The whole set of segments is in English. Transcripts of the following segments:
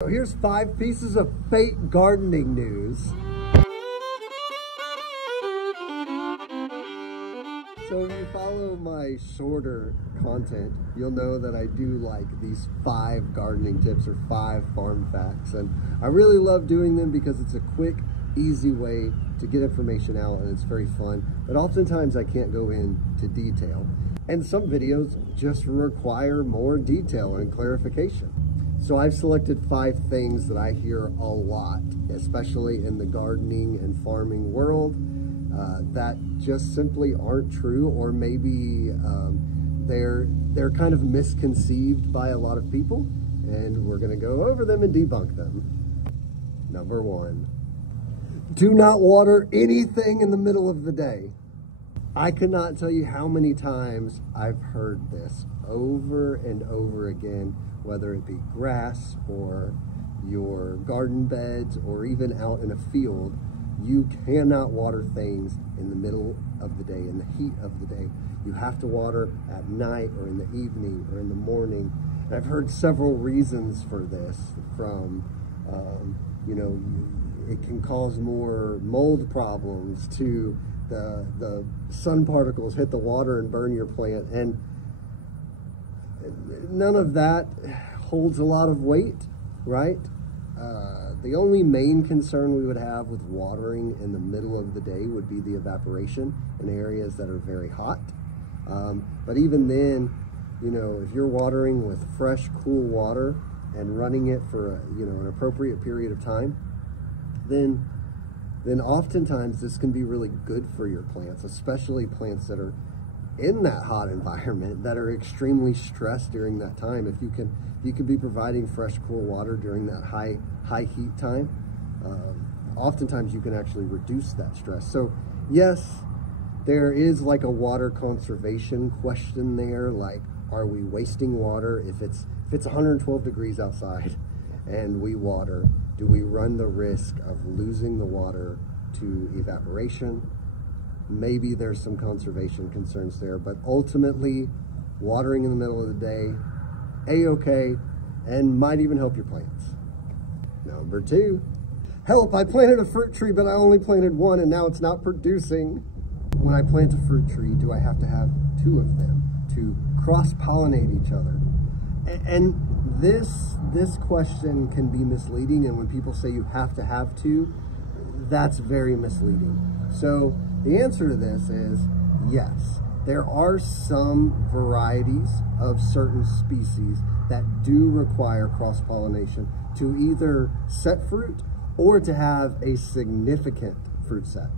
So here's 5 pieces of fake gardening news. So if you follow my shorter content, you'll know that I do like these 5 gardening tips or 5 farm facts. And I really love doing them because it's a quick, easy way to get information out and it's very fun. But oftentimes I can't go into detail. And some videos just require more detail and clarification. So I've selected 5 things that I hear a lot, especially in the gardening and farming world, that just simply aren't true, or maybe they're kind of misconceived by a lot of people, and we're going to go over them and debunk them. Number 1, do not water anything in the middle of the day. I could not tell you how many times I've heard this over and over again, whether it be grass or your garden beds or even out in a field. You cannot water things in the middle of the day, in the heat of the day. You have to water at night or in the evening or in the morning. And I've heard several reasons for this, from, it can cause more mold problems to the sun particles hit the water and burn your plant. And none of that holds a lot of weight, right? The only main concern we would have with watering in the middle of the day would be the evaporation in areas that are very hot. But even then, if you're watering with fresh, cool water and running it for an appropriate period of time, then oftentimes this can be really good for your plants, especially plants that are in that hot environment, that are extremely stressed during that time. If you can be providing fresh, cool water during that high heat time, oftentimes you can actually reduce that stress. So yes, there is like a water conservation question there, like, are we wasting water? If it's 112 degrees outside and we water, do we run the risk of losing the water to evaporation? Maybe there's some conservation concerns there, but ultimately, watering in the middle of the day, A-okay, and might even help your plants. Number 2, help, I planted a fruit tree, but I only planted 1 and now it's not producing. When I plant a fruit tree, do I have to have 2 of them to cross-pollinate each other? And this question can be misleading, and when people say you have to have 2, that's very misleading. So the answer to this is yes. There are some varieties of certain species that do require cross-pollination to either set fruit or to have a significant fruit set,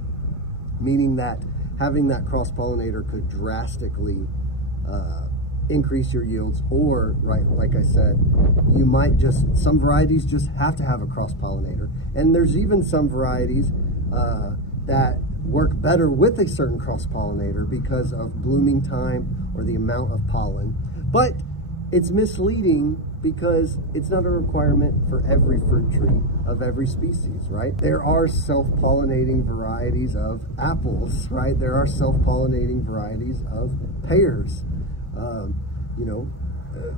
meaning that having that cross-pollinator could drastically increase your yields, or, right, like I said, you might some varieties just have to have a cross-pollinator. And there's even some varieties that work better with a certain cross-pollinator because of blooming time or the amount of pollen. But it's misleading because it's not a requirement for every fruit tree of every species, right? There are self-pollinating varieties of apples, right? There are self-pollinating varieties of pears.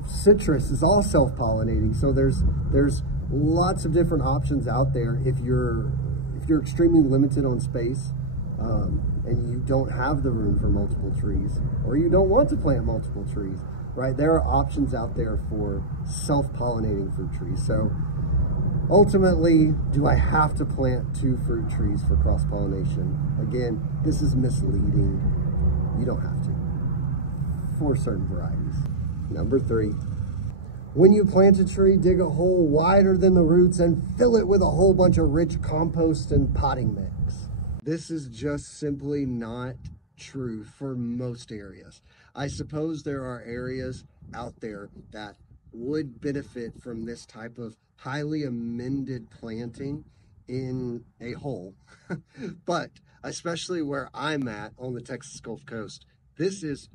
Citrus is all self-pollinating. So there's lots of different options out there if you're extremely limited on space, and you don't have the room for multiple trees, or you don't want to plant multiple trees, right? There are options out there for self-pollinating fruit trees. So ultimately, do I have to plant 2 fruit trees for cross-pollination? Again, this is misleading. You don't have to for certain varieties. Number 3, when you plant a tree, dig a hole wider than the roots and fill it with a whole bunch of rich compost and potting mix. This is just simply not true for most areas. I suppose there are areas out there that would benefit from this type of highly amended planting in a hole. But especially where I'm at on the Texas Gulf Coast, this is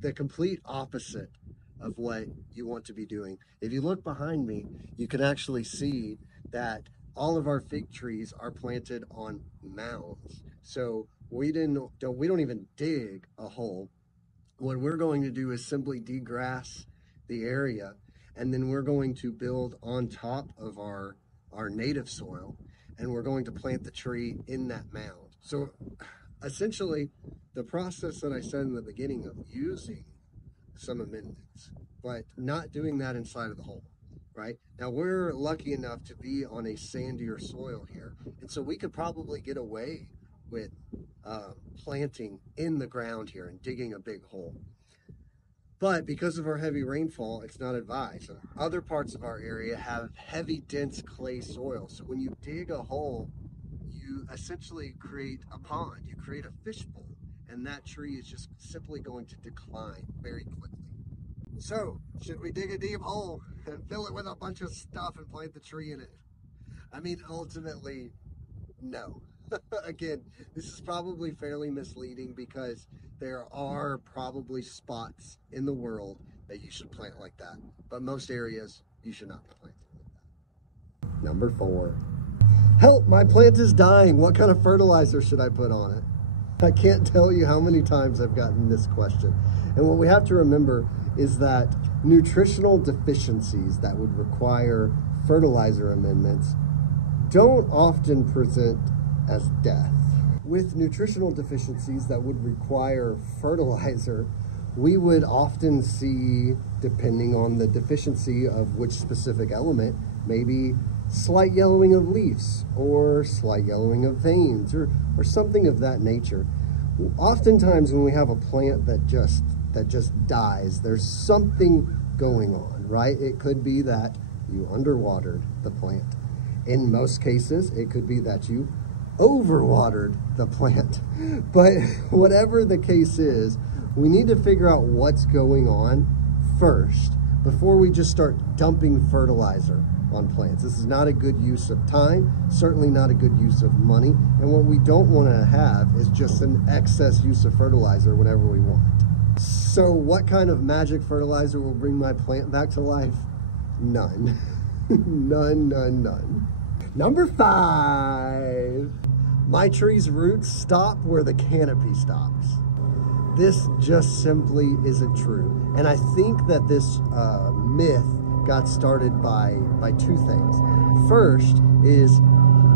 the complete opposite of what you want to be doing. If you look behind me, you can actually see that all of our fig trees are planted on mounds. So we don't even dig a hole. What we're going to do is simply degrass the area And then we're going to build on top of our native soil, and we're going to plant the tree in that mound. So essentially, the process that I said in the beginning of using some amendments, but not doing that inside of the hole, right? Now we're lucky enough to be on a sandier soil here, and so we could probably get away with planting in the ground here and digging a big hole. But because of our heavy rainfall, it's not advised. Other parts of our area have heavy, dense clay soil. So when you dig a hole, you essentially create a pond, you create a fishbowl, and that tree is just simply going to decline very quickly. So, should we dig a deep hole and fill it with a bunch of stuff and plant the tree in it? I mean, ultimately, no. Again, this is probably fairly misleading because there are probably spots in the world that you should plant like that. But most areas, you should not plant like that. Number 4. Help, my plant is dying. What kind of fertilizer should I put on it? I can't tell you how many times I've gotten this question. And what we have to remember is that nutritional deficiencies that would require fertilizer amendments don't often present as death. With nutritional deficiencies that would require fertilizer, we would often see, depending on the deficiency of which specific element, maybe slight yellowing of leaves or slight yellowing of veins or something of that nature. Oftentimes when we have a plant that just dies, there's something going on, right? It could be that you underwatered the plant. In most cases, it could be that you overwatered the plant. But whatever the case is, we need to figure out what's going on first before we just start dumping fertilizer on plants. This is not a good use of time, certainly not a good use of money, and what we don't want to have is just an excess use of fertilizer whenever we want. So what kind of magic fertilizer will bring my plant back to life? None. None. Number 5. My tree's roots stop where the canopy stops. This just simply isn't true. And I think that this myth got started by 2 things. First is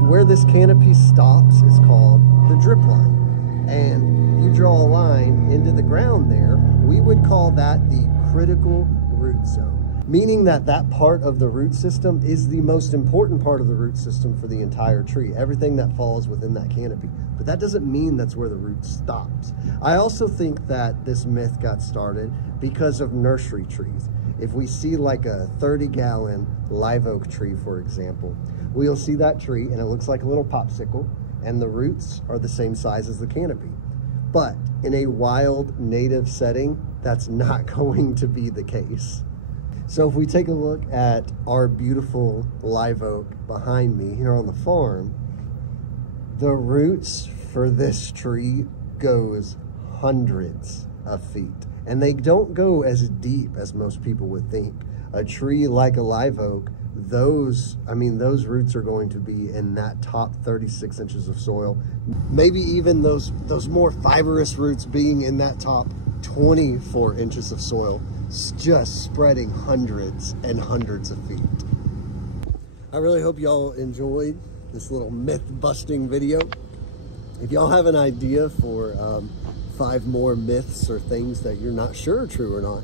where this canopy stops is called the drip line. And you draw a line into the ground there, we would call that the critical root zone, meaning that that part of the root system is the most important part of the root system for the entire tree, everything that falls within that canopy. But that doesn't mean that's where the root stops. I also think that this myth got started because of nursery trees. If we see like a 30-gallon live oak tree, for example, we'll see that tree and it looks like a little popsicle and the roots are the same size as the canopy. But in a wild native setting, that's not going to be the case. So if we take a look at our beautiful live oak behind me here on the farm, the roots for this tree goes hundreds of feet. And they don't go as deep as most people would think. A tree like a live oak, those roots are going to be in that top 36 inches of soil. Maybe even those more fibrous roots being in that top 24 inches of soil, just spreading hundreds and hundreds of feet. I really hope y'all enjoyed this little myth-busting video. If y'all have an idea for 5 more myths or things that you're not sure are true or not,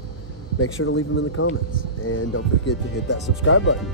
make sure to leave them in the comments. And don't forget to hit that subscribe button.